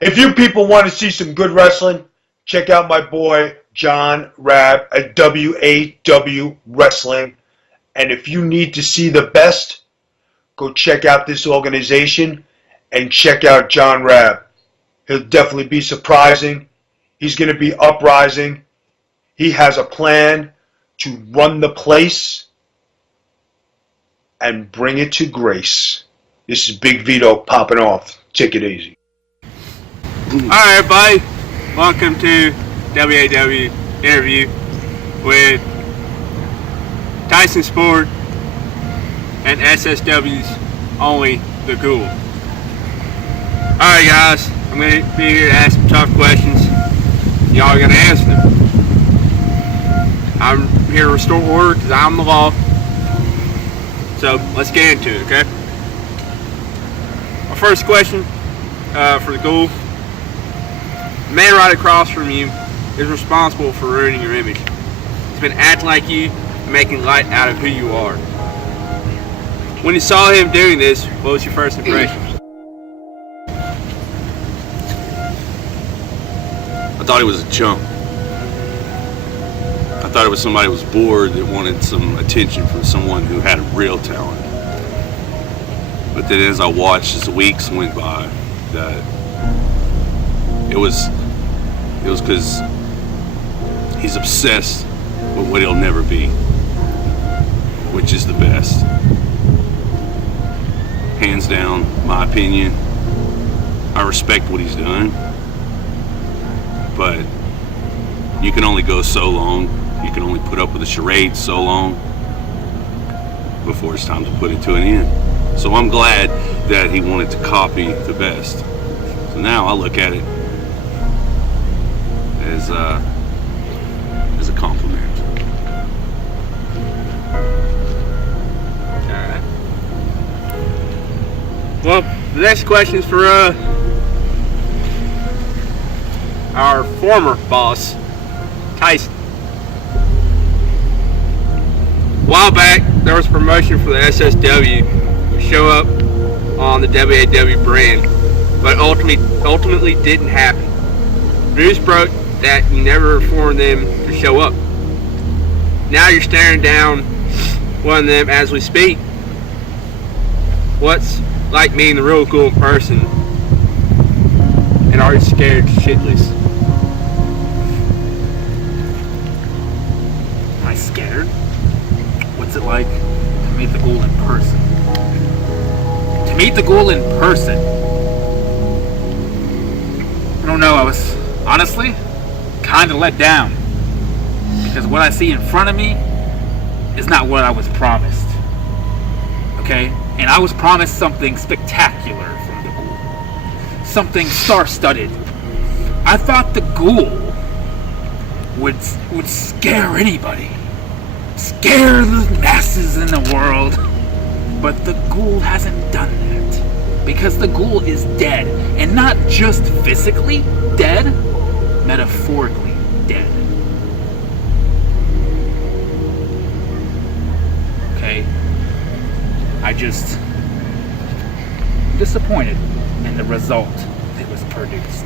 If you people want to see some good wrestling, check out my boy John Rab at WAW Wrestling. And if you need to see the best, go check out this organization and check out John Rab. He'll definitely be surprising. He's going to be uprising. He has a plan to run the place and bring it to grace. This is Big Vito popping off. Take it easy. Alright, everybody. Welcome to WAW interview with Tyson Sport and S.S.W'S only the Ghoul. Alright, guys. I'm going to be here to ask some tough questions. Y'all are going to answer them. I'm here to restore order because I'm the law. So let's get into it, okay? My first question for the Ghoul. The man right across from you is responsible for ruining your image. He's been acting like you and making light out of who you are. When you saw him doing this, what was your first impression? I thought he was a chump. I thought it was somebody who was bored that wanted some attention from someone who had real talent. But then as I watched as the weeks went by, that it was because he's obsessed with what he'll never be, which is the best. Hands down, my opinion. I respect what he's done, but you can only go so long. You can only put up with a charade so long before it's time to put it to an end. So I'm glad that he wanted to copy the best. So now I look at it as a compliment. Alright. Well, the next question is for our former boss, Tyson. A while back, there was a promotion for the SSW to show up on the WAW brand, but ultimately didn't happen. News broke that you never informed them to show up. Now you're staring down one of them as we speak. What's like meeting the real Ghoul in person, and are you scared shitless? Am I scared? What's it like to meet the Ghoul in person? To meet the Ghoul in person? I don't know, I was honestly kind of let down, because what I see in front of me is not what I was promised. Okay? And I was promised something spectacular from the Ghoul. Something star-studded. I thought the Ghoul would scare anybody. Scare the masses in the world. But the Ghoul hasn't done that. Because the Ghoul is dead. And not just physically dead, metaphorically dead. Okay? I just disappointed in the result that was produced.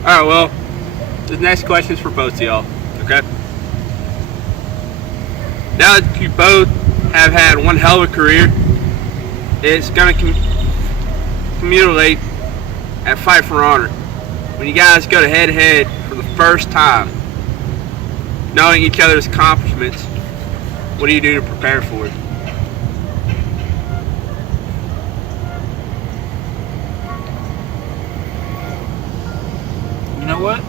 Alright, well, the next question is for both of y'all, okay? Now that you both have had one hell of a career, it's going to accumulate at Fight for Honor. When you guys go head-to-head for the first time, knowing each other's accomplishments, what do you do to prepare for it? You know what?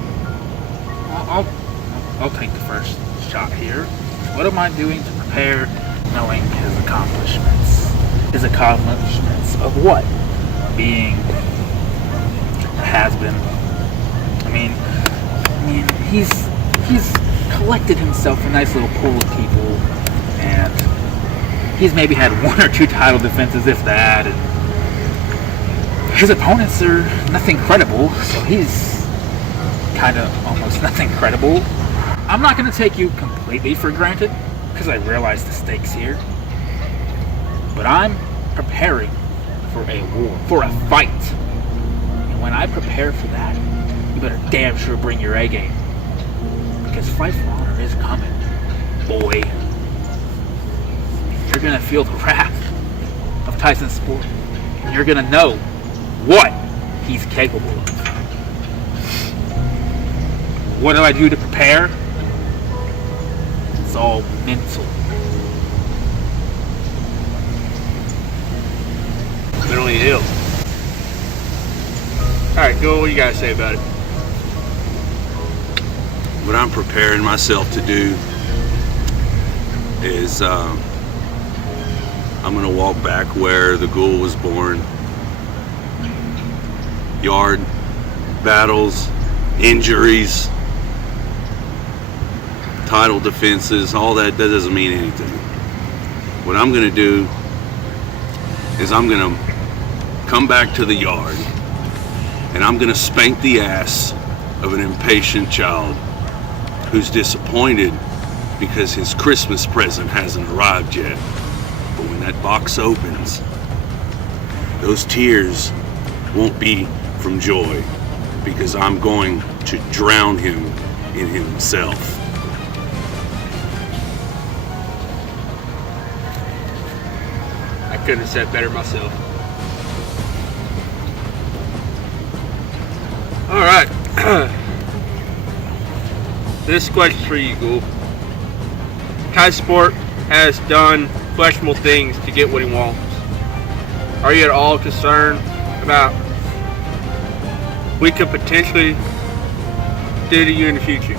I'll take the first shot here. What am I doing to prepare, knowing his accomplishments? His accomplishments of what? Being a has-been. I mean, he's collected himself a nice little pool of people, and he's maybe had one or two title defenses, if that, and his opponents are nothing credible, so he's kind of almost nothing credible. I'm not going to take you completely for granted, because I realize the stakes here, But I'm preparing for a war, for a fight. And when I prepare for that, you better damn sure bring your A game. Because Fight for Honor is coming, boy. You're gonna feel the wrath of Tyson Sport. And you're gonna know what he's capable of. What do I do to prepare? It's all mental. Mentally ill. Alright, Ghoul, what do you gotta say about it? What I'm preparing myself to do is I'm going to walk back where the Ghoul was born. Yard, battles, injuries, title defenses, all that doesn't mean anything. What I'm going to do is I'm going to come back to the yard and I'm going to spank the ass of an impatient child who's disappointed because his Christmas present hasn't arrived yet. But when that box opens, those tears won't be from joy, because I'm going to drown him in himself. I couldn't have said better myself. Alright. This question's for you, Ghoul. Tyson Sport has done questionable things to get what he wants. Are you at all concerned about what we could potentially do to you in the future?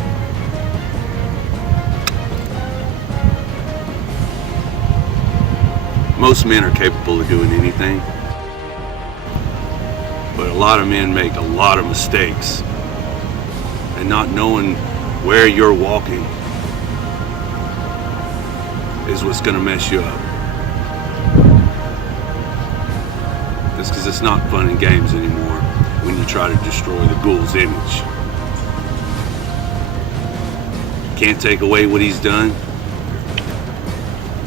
Most men are capable of doing anything, but a lot of men make a lot of mistakes, and not knowing where you're walking is what's going to mess you up. That's because it's not fun and games anymore when you try to destroy the Ghoul's image. Can't take away what he's done,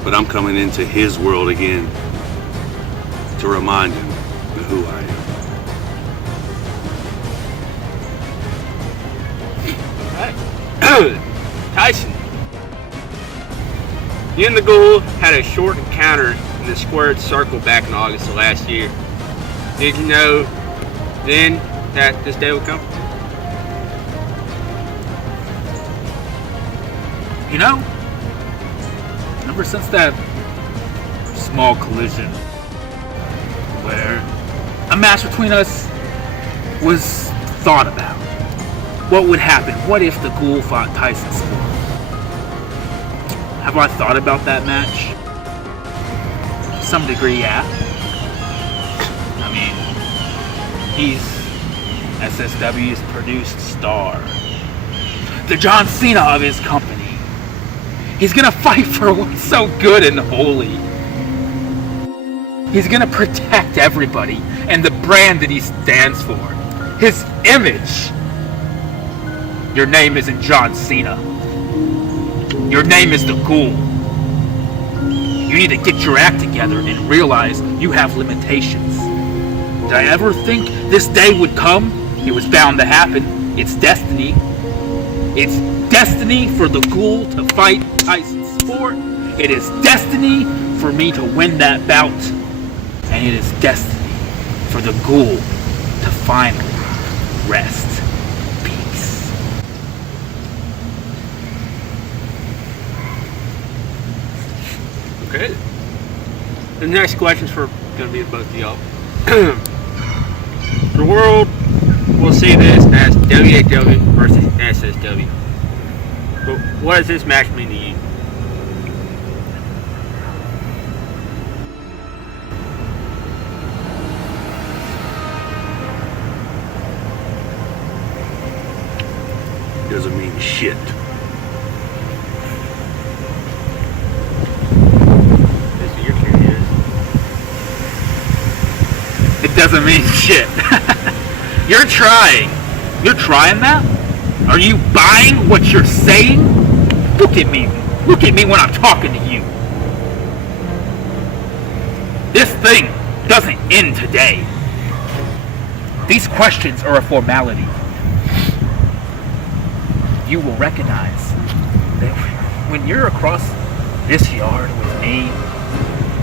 but I'm coming into his world again to remind him of who I am. Tyson, you and the Ghoul had a short encounter in the squared circle back in August of last year. Did you know then that this day would come? You know, ever since that small collision where a match between us was thought about. What would happen? What if the Ghoul fought Tyson Sport? Have I thought about that match? To some degree, yeah. I mean, he's S.S.W'S produced star. The John Cena of his company. He's gonna fight for what's so good and holy. He's gonna protect everybody and the brand that he stands for. His image. Your name isn't John Cena. Your name is the Ghoul. You need to get your act together and realize you have limitations. Did I ever think this day would come? It was bound to happen. It's destiny. It's destiny for the Ghoul to fight Tyson Sport. It is destiny for me to win that bout. And it is destiny for the Ghoul to finally rest. Okay. The next question's for gonna be both of y'all. The world will see this as WHW versus SSW. But what does this match mean to you? It doesn't mean shit. It doesn't mean shit. You're trying. You're trying that? Are you buying what you're saying? Look at me. Look at me when I'm talking to you. This thing doesn't end today. These questions are a formality. You will recognize that when you're across this yard with me,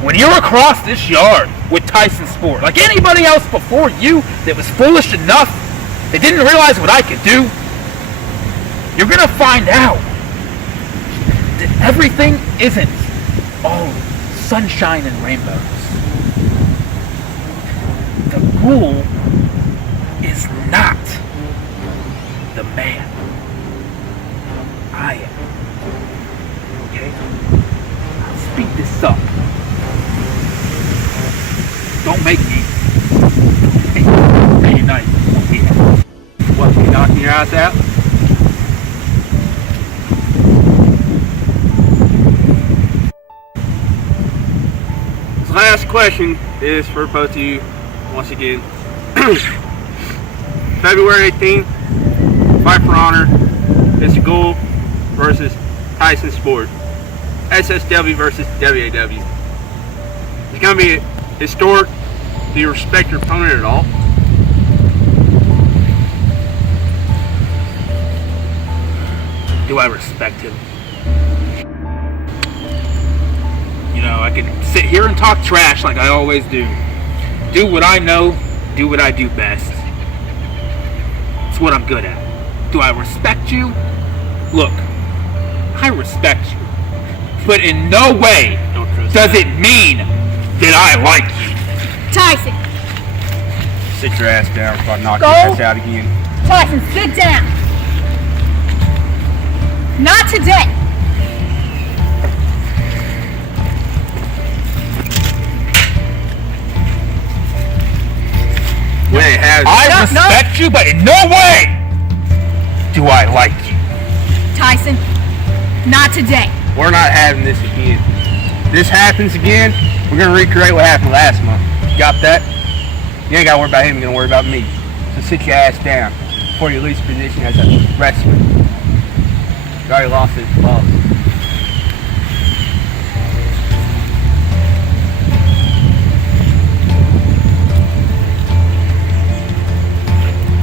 when you're across this yard with Tyson Sport, like anybody else before you that was foolish enough, that didn't realize what I could do, you're gonna find out that everything isn't all sunshine and rainbows. The Ghoul is not the man. I am. Okay? I'll speed this up. Don't make me reunite here. What, you knocking your ass out? This last question is for both of you, once again. February 18th, Fight for Honor. It's Ghoul versus Tyson Sport. S.S.W. versus WAW. It's going to be historic. Do you respect your opponent at all? Do I respect him? You know, I can sit here and talk trash like I always do. Do what I know, do what I do best. It's what I'm good at. Do I respect you? Look, I respect you. But in no way does it mean that I like you. Tyson, Sit your ass down before I knock Go. your ass out again. Tyson, sit down. Not today. I respect you, but in no way do I like you. Tyson, not today. We're not having this again. This happens again, we're gonna recreate what happened last month. Got that? You ain't gotta worry about him, you're gonna worry about me. So sit your ass down before you lose position as a wrestler. You already lost his balls.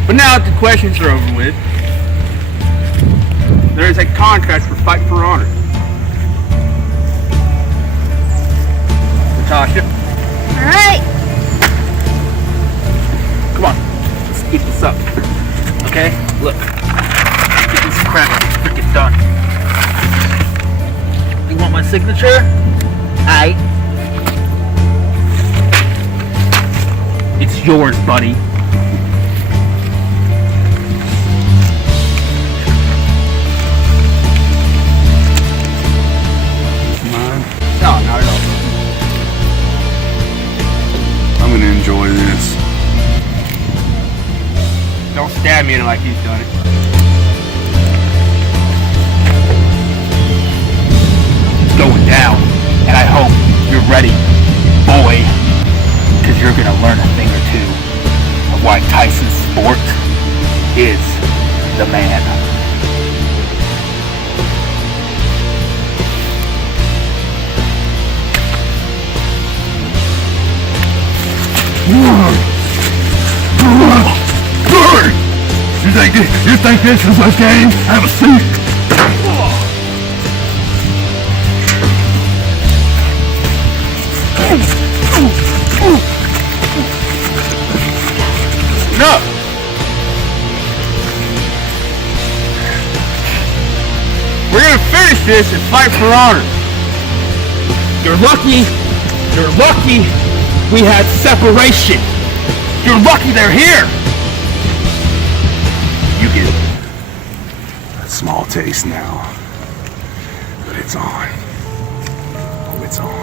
But now that the questions are over with, there is a contract for Fight for Honor. Natasha, Alright. Come on, let's speed this up. Okay? Look. Let's get this crap freaking done. You want my signature? Aight. It's yours, buddy. no, not at all. I'm gonna enjoy this. Don't stab me in it like he's done it. It's going down, and I hope you're ready, boy, because you're gonna learn a thing or two of why Tyson Sport is the man. You think this is a game? Have a seat. No! We're gonna finish this and fight for honor. You're lucky we had separation. You're lucky they're here. You get a small taste now, but it's on. Oh, it's on.